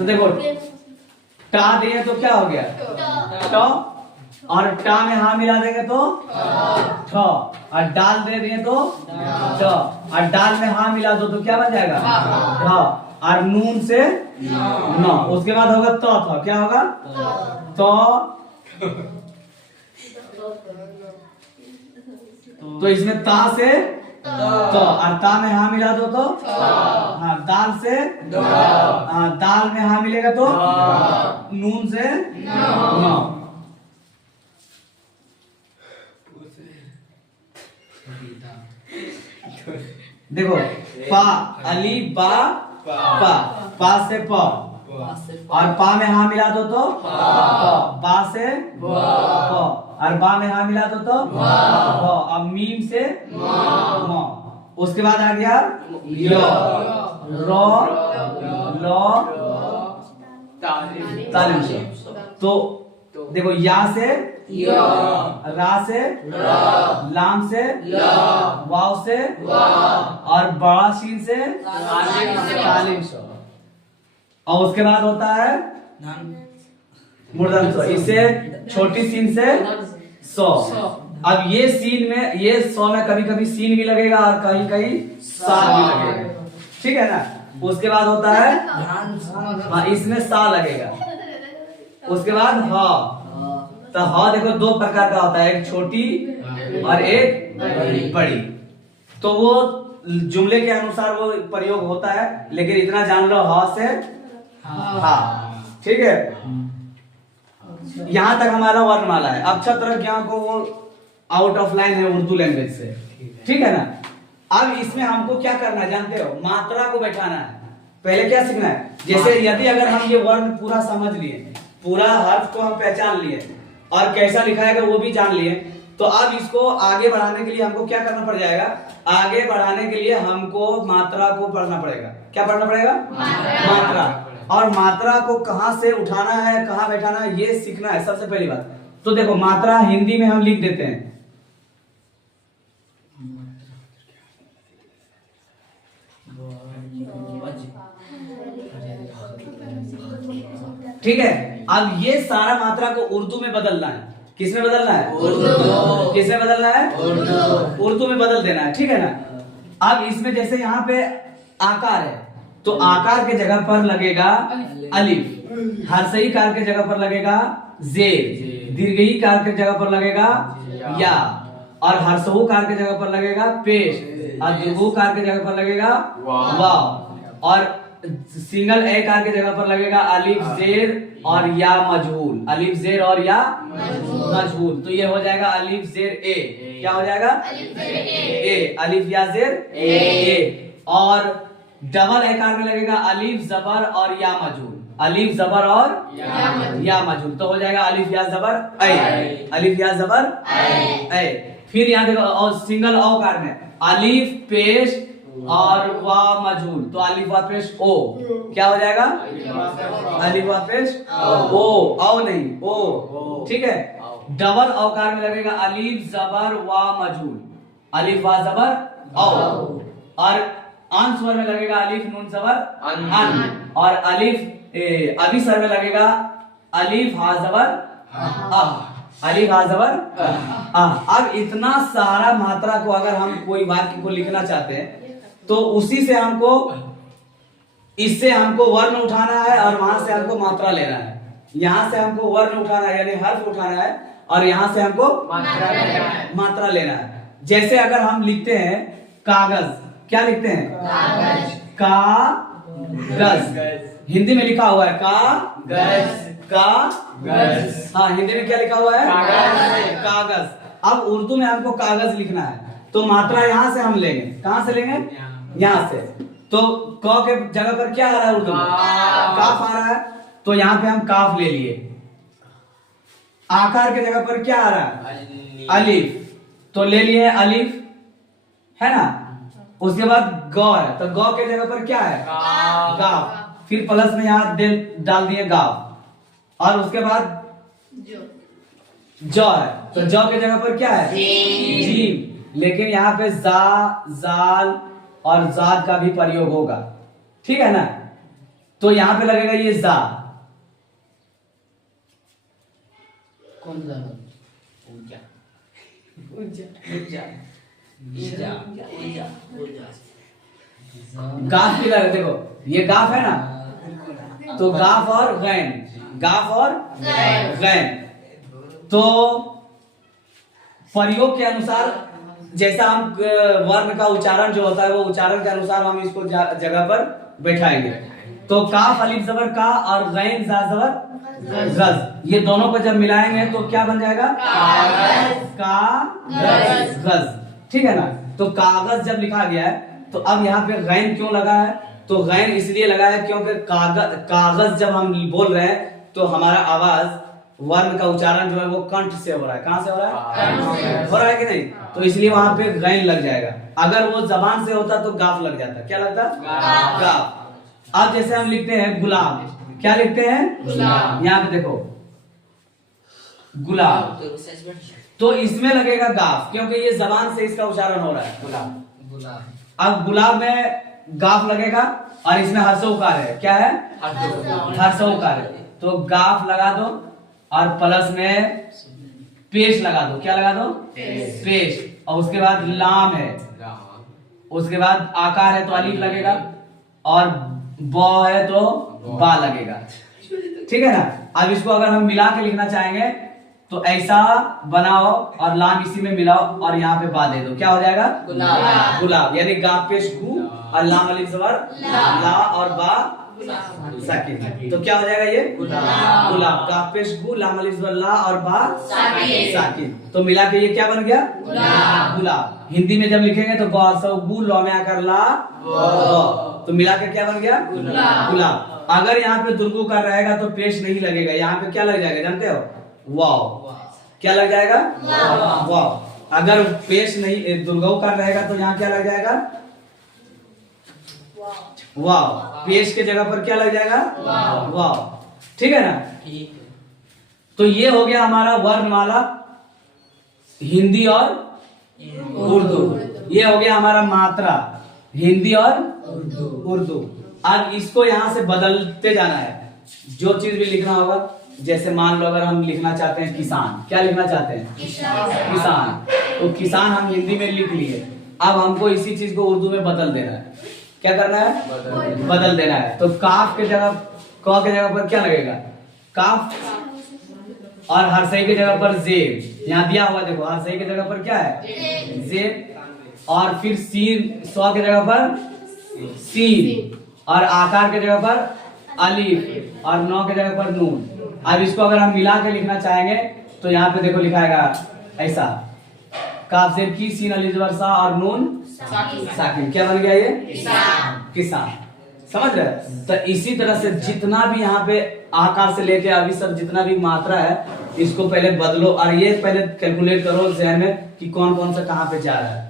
तो देखो टा दिए तो क्या हो गया ट, और टा में हाँ मिला देंगे तो ठ, और डाल दे दिए तो ट, और डाल में हाँ मिला दो तो क्या बन जाएगा ढ, और नून से न, उसके बाद होगा तो था क्या होगा तो इसमें ता से तो, और ता में हाँ मिला दो तो हाँ, दाल से हाँ, दाल में हाँ मिलेगा तो नून से न। देखो पा अली बा पा से प, और पा में हाँ मिला दो तो बा से प, और बा में हाँ मिला दो तो अब मीम से म, उसके बाद आ गया य, रो लो तालिम से। तो देखो या से रा से लाम से वाव से और बड़ा शीन से तालिम से, और उसके बाद होता है मूर्धन स्व, इससे छोटी सीन से सौ। अब ये सीन में ये सौ में कभी कभी सीन भी लगेगा और कहीं कहीं सा भी लगेगा, ठीक है ना। उसके बाद होता है हाँ, इसमें सा लगेगा। उसके बाद ह, तो ह देखो दो प्रकार का होता है, एक छोटी और एक बड़ी। तो वो जुमले के अनुसार वो प्रयोग होता है, लेकिन इतना जान लो ह से हाँ, ठीक है। यहाँ तक हमारा वर्णमाला है। अब छत्र ज्ञान को वो आउट ऑफ लाइन है उर्दू लैंग्वेज से, ठीक है ना। अब इसमें हमको क्या करना है जानते हो, मात्रा को बैठाना है। पहले क्या सीखना है, जैसे यदि अगर हम ये वर्ण पूरा समझ लिए, पूरा हर्फ को हम पहचान लिए और कैसा लिखा है वो भी जान लिए, तो अब इसको आगे बढ़ाने के लिए हमको क्या करना पड़ जाएगा, आगे बढ़ाने के लिए हमको मात्रा को पढ़ना पड़ेगा। क्या पढ़ना पड़ेगा, मात्रा। और मात्रा को कहां से उठाना है, कहां बैठाना है, ये सीखना है सबसे पहली बात। तो देखो मात्रा हिंदी में हम लिख देते हैं, ठीक है। अब ये सारा मात्रा को उर्दू में बदलना है। किसमें बदलना है, उर्दू। किसमें बदलना है, उर्दू में बदल देना है, ठीक है ना। अब इसमें जैसे यहाँ पे आकार है, तो आकार के जगह पर लगेगा अलिफ, हर्षई कार के जगह पर लगेगा जेर, दीर्घई कार के जगह पर लगेगा या, और हर्षऊ कार के जगह पर लगेगा पेश, और दीर्घऊ कार के जगह पर लगेगा वाव, और सिंगल ए कार के जगह पर लगेगा अलिफ जेर और या मजहूल, अलिफ जेर और या मजहूल। तो ये हो जाएगा अलिफ जेर ए, क्या हो जाएगा ए, अलिफ या जेर ए। और डबल ए कार में लगेगा अलिफ जबर और या मजहूल, अलिफ जबर और या मजहूल। तो हो जाएगा अलिफ या जबर ए, अलिफ या जबर ए। फिर यहाँ देखो और सिंगल ओ कार में अलिफ पेश और वाह मजहूल, तो अलिफ वाह पेश ओ, क्या हो जाएगा अलिफ वाह पेश ओ, औ नहीं ओ, ठीक है। डबल औकार में लगेगा अलिफ जबर वाह मजहूल, अलिफ वाह जबर औ, और अन स्वर में लगेगा अलिफ नून जबर अन, और अलिफ अभी स्वर में लगेगा अलिफ हा जबर अ, अलिफ हा जबर अ। अब इतना सारा मात्रा को अगर हम कोई वाक्य को लिखना चाहते हैं तो उसी से हमको, इससे हमको वर्ण उठाना है और वहां से हमको मात्रा लेना है। यहां से हमको वर्ण उठाना है यानी हर्फ उठाना है, और यहां से हमको मात्रा लेना है। जैसे अगर हम लिखते हैं कागज, क्या लिखते हैं कागज, हिंदी में लिखा हुआ है कागज, हाँ हिंदी में क्या लिखा हुआ है कागज। अब उर्दू में हमको कागज लिखना है, तो मात्रा यहां से हम लेंगे, कहां से लेंगे, यहां से। तो क के जगह पर क्या आ रहा है उर्दू में, काफ आ रहा है, तो यहां पे हम काफ ले लिए। आकार के जगह पर क्या आ रहा है अलिफ, तो ले लिए अलिफ, है ना। उसके बाद ग है, तो ग के जगह पर क्या है गाफ, फिर प्लस में यहां डाल दिए गाफ, और उसके बाद ज है, तो ज के जगह पर क्या है जीम, लेकिन यहाँ पे जा जाल और जाद का भी प्रयोग होगा, ठीक है ना। तो यहां पे लगेगा ये जा। कौन सा गाफ की लगे, देखो ये गाफ है ना, तो गाफ और गैन, गाफ और गैन। तो प्रयोग के अनुसार जैसा हम वर्ण का उच्चारण जो होता है वो उच्चारण के अनुसार हम इसको जगह पर बैठाएंगे। तो काफ अलिफ जबर का और गैन जा जबर गज, ये दोनों को जब मिलाएंगे तो क्या बन जाएगा? कागज। ठीक है ना। तो कागज जब लिखा गया है तो अब यहाँ पे गैन क्यों लगा है? तो गैन इसलिए लगा है क्योंकि कागज जब हम बोल रहे हैं तो हमारा आवाज वर्ण का उच्चारण जो है वो कंठ से हो रहा है। कहां से हो रहा है? हो रहा है कि नहीं? तो इसलिए वहां पे गैन लग जाएगा। अगर वो जबान से होता तो गाफ लग जाता। क्या लगता? गाफ। अब जैसे हम लिखते हैं गुलाब, क्या लिखते हैं? गुलाब। यहाँ पे देखो गुलाब, तो इसमें लगेगा गाफ क्योंकि ये जबान से इसका उच्चारण हो रहा है गुलाब। अब गुलाब में गाफ लगेगा और इसमें हर्ष उकार है। क्या है? हर्ष उकार है। तो गाफ लगा दो और प्लस में पेश लगा दो। क्या लगा दो? पेश। और उसके बाद लाम है, उसके बाद आकार है तो अलीफ लगेगा और ब है तो बा लगेगा। ठीक है ना। अब इसको अगर हम मिला के लिखना चाहेंगे तो ऐसा बनाओ और लाम इसी में मिलाओ और यहाँ पे बा दे दो। क्या हो जाएगा? गुलाब। गुलाब यानी गा पेश गु और लाम अलिफ जबर ला और बा साकिन। तो क्या हो जाएगा ये? गुलाब। गुलाब। गा पेश गु लाम अलिफ जबर ला और बा साकिन। तो मिला के ये क्या बन गया? गुलाब। गुलाब। हिंदी में जब लिखेंगे तो गौ सौ गु लौ में आकर ला, तो मिला के क्या बन गया? गुलाब। गुलाब। अगर यहाँ पे दुर्गु का रहेगा तो पेश नहीं लगेगा, यहाँ पे क्या लग जाएगा जानते हो? वाव। क्या लग जाएगा? वाव। अगर पेश नहीं दुर्गौ का रहेगा तो यहाँ क्या लग जाएगा? वाव। पेश के जगह पर क्या लग जाएगा? वाव। ठीक है ना। तो ये हो गया हमारा वर्णमाला हिंदी और उर्दू। ये हो गया हमारा मात्रा हिंदी और उर्दू। अब इसको यहां से बदलते जाना है। जो चीज भी लिखना होगा, जैसे मान लो अगर हम लिखना चाहते हैं किसान, क्या लिखना चाहते हैं? किसान। तो किसान हम हिंदी में लिख लिए। अब हमको इसी चीज को उर्दू में बदल देना है। क्या करना है? बदल देना है। तो काफ के जगह क के जगह पर क्या लगेगा? काफ। और हर्षई की जगह पर जेब। यहाँ दिया हुआ देखो, हर्षई की जगह पर क्या है? जेब। और फिर सीन, सौ की जगह पर सीन, और आकार की जगह पर अलीफ, और नौ की जगह पर नून। अब इसको अगर हम मिला के लिखना चाहेंगे तो यहाँ पे देखो लिखाएगा ऐसा, काफ जेर की सीन अलीफ जबर सा और नून साकिन। क्या बन गया ये? किसान। समझ रहे? तो इसी तरह से जितना भी यहाँ पे आकार से लेके अभी सब जितना भी मात्रा है इसको पहले बदलो और ये पहले कैलकुलेट करो जहन में कि कौन कौन सा कहाँ पे जा रहा है।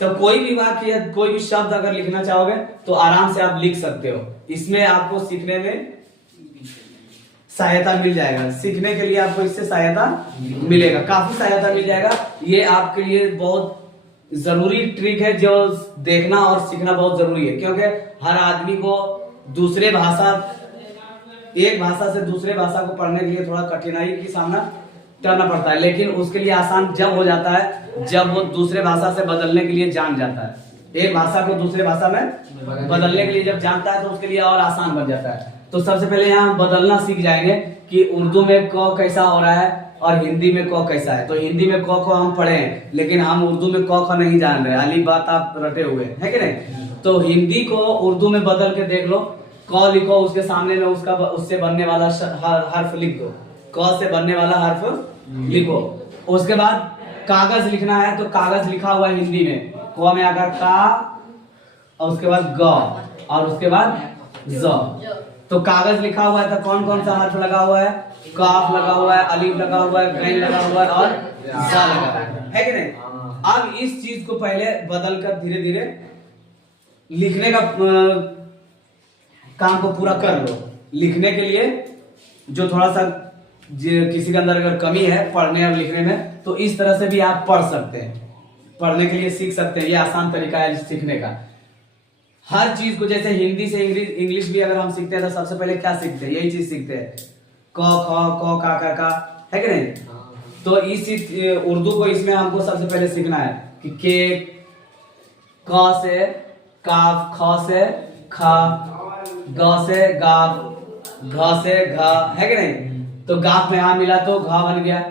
तो कोई भी वाक्य या कोई भी शब्द अगर लिखना चाहोगे तो आराम से आप लिख सकते हो। इसमें आपको सीखने में सहायता मिल जाएगा। सीखने के लिए आपको इससे सहायता मिलेगा, काफी सहायता मिल जाएगा। ये आपके लिए बहुत जरूरी ट्रिक है जो देखना और सीखना बहुत जरूरी है, क्योंकि हर आदमी को दूसरे भाषा, एक भाषा से दूसरे भाषा को पढ़ने के लिए थोड़ा कठिनाई की सामना करना पड़ता है, लेकिन उसके लिए आसान जब हो जाता है जब वो दूसरे भाषा से बदलने के लिए जान जाता है। एक भाषा को दूसरे भाषा में बदलने के लिए जब जानता है तो उसके लिए और आसान बन जाता है। तो सबसे पहले यहाँ बदलना सीख जाएंगे कि उर्दू में क कैसा हो रहा है और हिंदी में क कैसा है। तो हिंदी में क को हम पढ़े हैं लेकिन हम उर्दू में क नहीं जान रहे, अली बात आप रटे हुए है कि नहीं। तो हिंदी को उर्दू में बदल के देख लो, क लिखो, उसके सामने में उसका उससे बनने वाला हर्फ लिख दो, क से बनने वाला हर्फ लिखो। उसके बाद कागज लिखना है तो कागज लिखा हुआ है हिंदी में, क में आकर का और उसके बाद ग और उसके बाद ज। तो कागज लिखा हुआ है तो कौन कौन सा हर्फ लगा हुआ है? काफ लगा हुआ है, अलीफ लगा हुआ है, गैन लगा हुआ है और जा लगा है कि नहीं। अब इस चीज को पहले बदल कर धीरे धीरे लिखने का काम को पूरा कर लो। लिखने के लिए जो थोड़ा सा किसी के अंदर अगर कमी है पढ़ने और लिखने में तो इस तरह से भी आप पढ़ सकते हैं, पढ़ने के लिए सीख सकते हैं। ये आसान तरीका है सीखने का। हर चीज को, जैसे हिंदी से इंग्लिश भी अगर हम सीखते हैं तो सबसे पहले क्या सीखते हैं, यही चीज सीखते हैं, क ख क का है कि नहीं। तो इस उर्दू को इसमें हमको सबसे पहले सीखना है कि के, क से काफ, ख से खा, ग से गाफ, घ से घ, है कि नहीं। तो गाफ में हा मिला तो घ बन गया,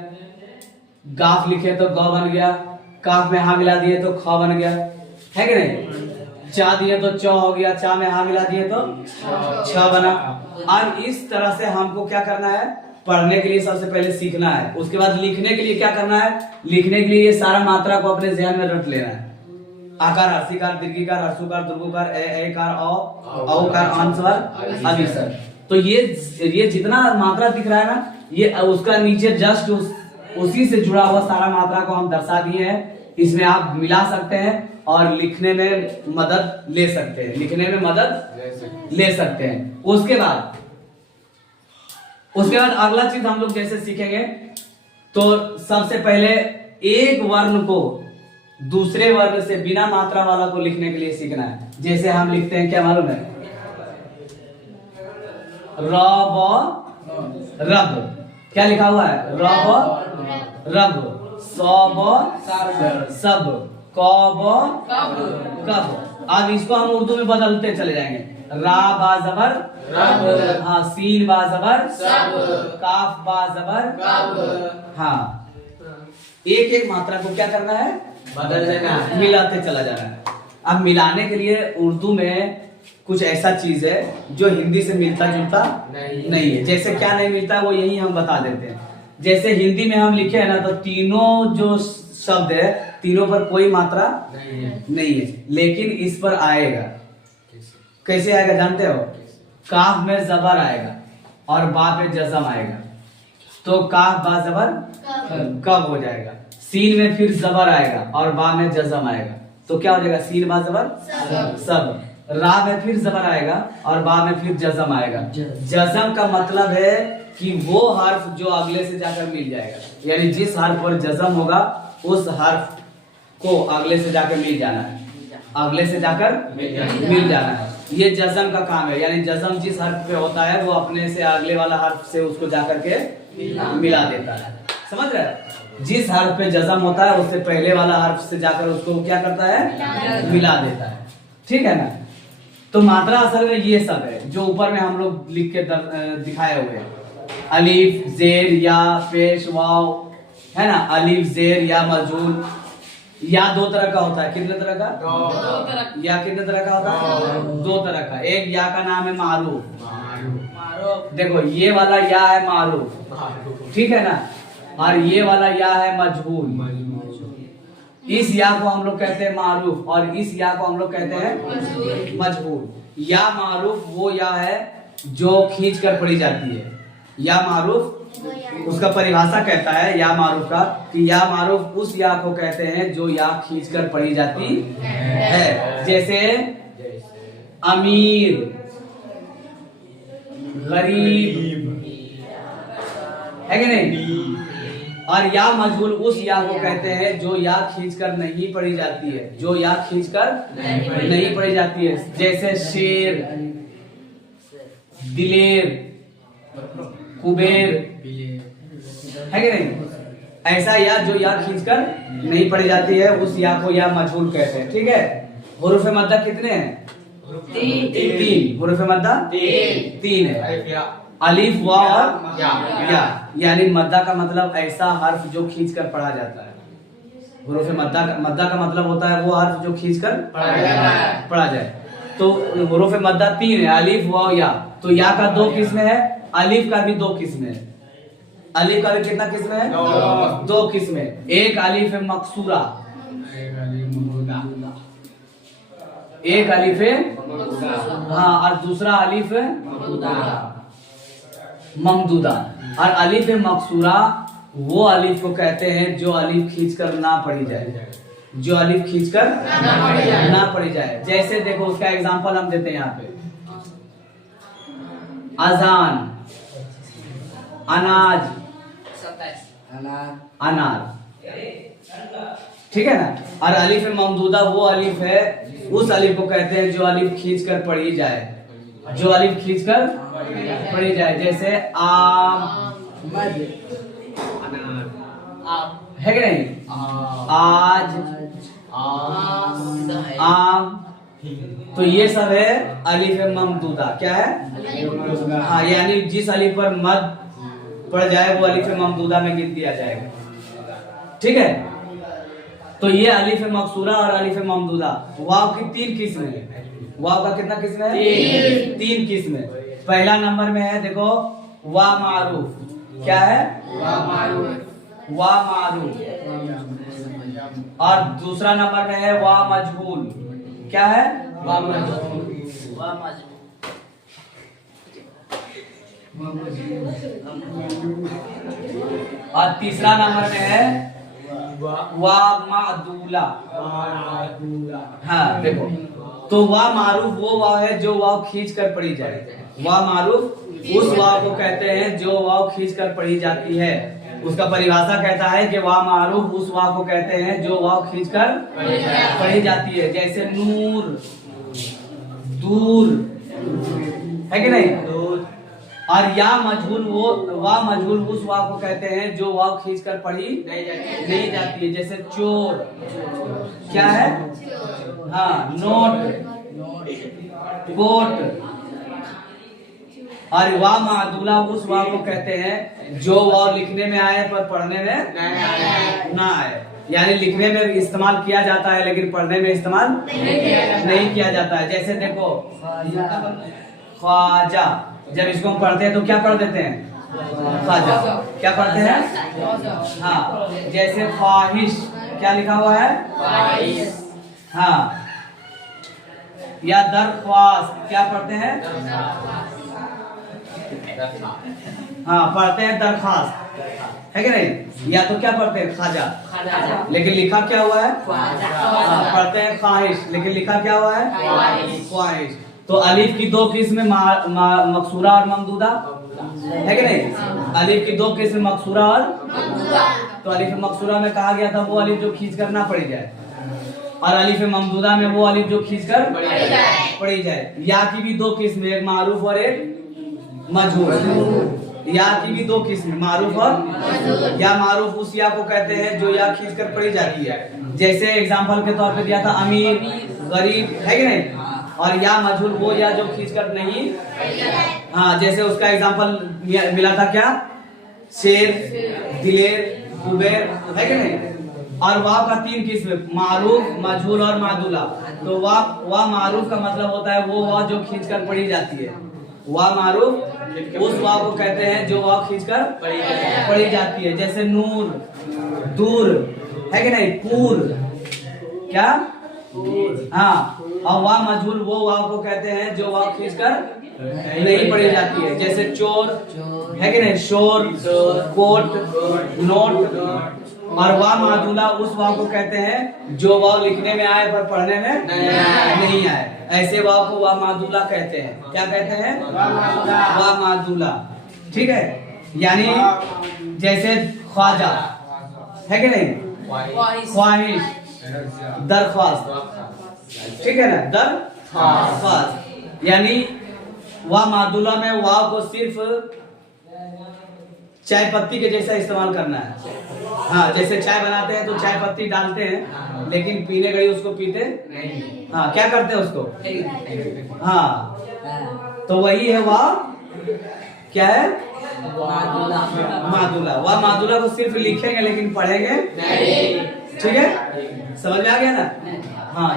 गाफ लिखे तो ग बन गया, काफ में हा मिला दिए तो ख बन गया, है कि नहीं। चा दिए तो च हो गया, चा में हा मिला दिए तो छ बना। अब इस तरह से हमको क्या करना है, पढ़ने के लिए सबसे पहले सीखना है, उसके बाद लिखने के लिए क्या करना है, लिखने के लिए ये सारा मात्रा को अपने ध्यान में रट लेना है। आकार, हर्षिकार, दीर्घिकार, हर्षुकार, दुर्गुकार, ऐकार, औकार, अंशवर, अभिसर। तो ये जितना मात्रा दिख रहा है ना, ये उसका नीचे जस्ट उसी से जुड़ा हुआ सारा मात्रा को हम दर्शा दिए हैं। इसमें आप मिला सकते हैं और लिखने में मदद ले सकते हैं, लिखने में मदद ले सकते हैं। उसके बाद अगला चीज हम लोग जैसे सीखेंगे, तो सबसे पहले एक वर्ण को दूसरे वर्ण से बिना मात्रा वाला को लिखने के लिए सीखना है। जैसे हम लिखते हैं, क्या मालूम है, रब, रब, क्या लिखा हुआ है, रब, रब, सब, सब, कब, कब। अब इसको हम उर्दू में बदलते चले जाएंगे। रा बा जबर, हाँ, सीन बा जबर, काफ बा जबर, हाँ, एक एक मात्रा को क्या करना है, बदल देना, मिलाते चला जाना है। अब मिलाने के लिए उर्दू में कुछ ऐसा चीज है जो हिंदी से मिलता जुलता नहीं है। जैसे क्या नहीं मिलता वो यही हम बता देते हैं। जैसे हिंदी में हम लिखे हैं ना, तो तीनों जो शब्द है, तीनों पर कोई मात्रा नहीं है, लेकिन इस पर आएगा। कैसे आएगा जानते हो, काफ में जबर आएगा और बा पे जज़म आएगा, तो काफ बा जबर कब हो जाएगा। सीन में फिर जबर आएगा और बा में जज़म आएगा, तो क्या हो जाएगा, सीन बा जबर सब। रा में फिर जबर आएगा और बा में फिर जज़म आएगा। जज़म का मतलब है कि वो हर्फ जो अगले से जाकर मिल जाएगा, यानी जिस हर्फ पर जज़म होगा उस हर्फ को अगले से जाकर मिल जाना है, अगले से जाकर मिल जाना है। ये जज़म का काम है, यानी जज़म जिस हर्फ पे होता है वो अपने से अगले वाला हर्फ से उसको जाकर के मिला देता है। समझ रहे हैं, जिस हर्फ पे जज़म होता है उससे पहले वाला हर्फ से जाकर उसको क्या करता है, मिला देता है। ठीक है ना। तो मात्रा असल में ये सब है जो ऊपर में हम लोग लिख के दिखाए हुए हैं। अलीफ, जेर, या, पेश, वाव, है ना। अलीफ, जेर, या, मजूल। या दो तरह का होता है, कितने तरह का, दो तरह। या कितने तरह का होता है, दो तरह का। एक या का नाम है मारूफ, देखो ये वाला या है मारूफ, ठीक है ना, और ये वाला या है मजहूल। इस या को हम लोग कहते हैं मारूफ और इस या को हम लोग कहते हैं मजहूल। या मारूफ वो या है जो खींच कर पढ़ी जाती है। या मारूफ उसका परिभाषा कहता है या मारूफ का कि या मारूफ उस या को कहते हैं जो या खींच कर पढ़ी जाती है। जैसे अमीर, गरीब, है कि नहीं। और या मजहूल उस या को कहते हैं जो या खींचकर नहीं पढ़ी जाती है, जो या खींचकर नहीं पढ़ी जाती है। जैसे शेर, दिलेर, कुबेर, है कि नहीं। ऐसा या जो या खींचकर नहीं पढ़ी जाती है उस या को या मजहूल कहते हैं। ठीक है। हुरूफ मद्दा कितने हैं, तीन। हुरूफ मद्दा तीन है, अलीफ, वाव और या। यानी मद्दा का मतलब ऐसा हर्फ जो खींचकर पढ़ा जाता है। हुरूफ मद्दा का मतलब होता है वो हर्फ जो खींचकर पढ़ा जाए। तो हुरूफ मद्दा तीन है, अलीफ, वाव, या। तो या का दो किस्में है, अलीफ का भी दो किस्में है। अलीफ का भी कितना किस्में है, दो किस्में। एक अलीफ है मकसूरा, एक अलीफ है, हाँ, और दूसरा अलीफ है ममदूदा। और अलीफ मकसूरा वो अलीफ को कहते हैं जो अलीफ खींचकर ना पढ़ी जाए, जो अलीफ खींचकर ना पढ़ी जाए। जैसे देखो उसका एग्जांपल हम देते हैं यहाँ पे, अजान, अनाज, अनार, ठीक है ना। और अलीफ ममदूदा वो अलीफ है उस अलिफ को कहते हैं जो अलिफ खींच कर पढ़ी जाए, जो अलिफ खींच कर पढ़ी जाए। जैसे आम है कि नहीं, आज, आम, तो ये सब है अलिफ ममदूदा। क्या है? हाँ, यानी जिस अलिफ पर मद पड़ जाए वो अलिफ ममदूदा में गिन दिया जाएगा। ठीक है, तो ये अलिफ मकसूरा और अलिफ ममदूदा। वाव की 3 किस्म है। वाव का कितना किस्म है? 3 किस्म है। पहला नंबर में है, देखो, वा मारूफ। क्या है? वा मारूफ। और दूसरा नंबर में है वा मजहूल। क्या है? वा मजहूल। और तीसरा नंबर में है वा मादूला। हाँ, देखो, तो वा मारूफ वो वाव है जो वाव खींच कर पढ़ी जाए। वा मारूफ उस वाव को कहते हैं जो वाव खींच कर पढ़ी जाती है। उसका परिभाषा कहता है कि वा मारूफ उस वाव को कहते हैं जो वाव खींच कर पढ़ी जाती है। जैसे नूर, दूर, है कि नहीं? और या मजहूल वो वा मजहूल उस वाव को कहते हैं जो वाव खींच कर पढ़ी नहीं जाती है। जैसे चोर। क्या है? हाँ, नोट, कोट। और वा मादूला उस वाव को कहते हैं जो वाव लिखने में आए पर पढ़ने में ना आए। यानी लिखने में इस्तेमाल किया जाता है लेकिन पढ़ने में इस्तेमाल नहीं किया जाता है। जैसे देखो, ख्वाजा, जब इसको हम पढ़ते हैं तो क्या पढ़ देते हैं? ख्वाजा। क्या पढ़ते हैं? हाँ, जैसे ख्वाहिश। क्या लिखा हुआ है? हाँ, या दरख्वास्त। क्या पढ़ते हैं? हाँ, पढ़ते हैं दरखास्त, है कि नहीं? या तो क्या पढ़ते हैं? खाजा, लेकिन लिखा क्या हुआ है? हाँ, पढ़ते हैं ख्वाहिश, लेकिन लिखा क्या हुआ है? ख्वाहिश। तो अलिफ की 2 किस्म, मकसूरा और ममदूदा, है कि नहीं? अलिफ की 2 किस्म, मकसूरा और। तो अलिफ मकसूरा में कहा गया था वो अलिफ जो खींच कर ना पढ़ी जाए, और अलिफ ममदूदा में वो अलिफ जो खींच कर पढ़ी जाए। या की भी 2 किस्म, एक मारूफ और एक मजहूल। या की भी 2 किस्म, मारूफ और। या मारूफ उस या को कहते हैं जो या खींच कर पढ़ी जाती है। जैसे एग्जांपल के तौर पे दिया था अमीर, गरीब, है कि नहीं? और या मजहूल वो या जो खींच कर नहीं। हाँ, जैसे उसका एग्जांपल मिला था क्या? शेर, दिलेर, कुबेर, है कि नहीं? और वाव का 3 किस्म, मारूफ, मजहूल और मादूला। तो वाव मारूफ का मतलब होता है वो वाव जो खींच कर पढ़ी जाती है। वाव मारूफ उस वाव को कहते हैं जो वाव खींच कर पढ़ी जाती है। जैसे नूर, दूर, है कि नहीं? पूर। क्या? हाँ, और वाव मजहूल वो वाव को कहते हैं जो वाव खींच कर नहीं पढ़ी जाती है। जैसे चोर, है कि नहीं? शोर, कोट, नोट। और वाव मादूला उस वाव को कहते हैं जो वाव लिखने में आए पर पढ़ने में नहीं आए। ऐसे वाव को वाव मादूला कहते हैं। क्या कहते हैं? वाव मादूला। ठीक है, यानी जैसे ख्वाजा, है कि नहीं? ख्वाहिश, दरख्वास्त, ठीक है ना? दरख्वास्त। यानी वाव मादूला में वाव को सिर्फ चाय पत्ती के जैसा इस्तेमाल करना है। हाँ, जैसे चाय बनाते हैं तो चाय पत्ती डालते हैं लेकिन पीने घड़ी उसको पीते नहीं। हाँ, क्या करते हैं उसको? हाँ, तो वही है वाव। क्या है? मादूला। वाव मादूला को सिर्फ लिखेंगे लेकिन पढ़ेंगे नहीं। ठीक है, समझ में आ गया ना? हाँ,